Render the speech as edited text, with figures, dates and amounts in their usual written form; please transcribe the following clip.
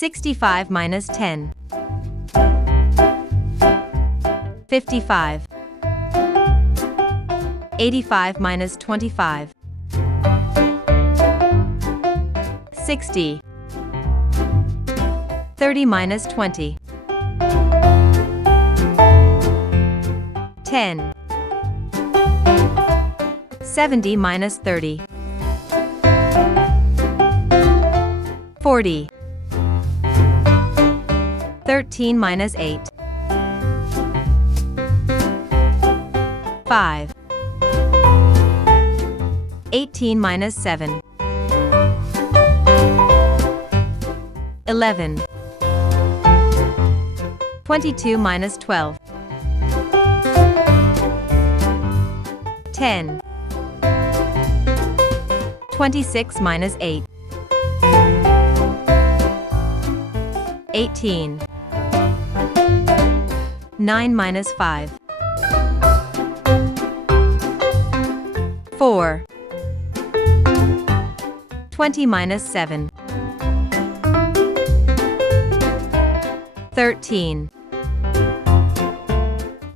65 minus 10. 55. 85 minus 25. 60. 30 minus 20. 10. 70 minus 30. 40. 13 minus 8. 5. 18 minus 7. 11. 22 minus 12. 10. 26 minus 8. 18. 9 minus 5. 4. 20 minus 7. 13.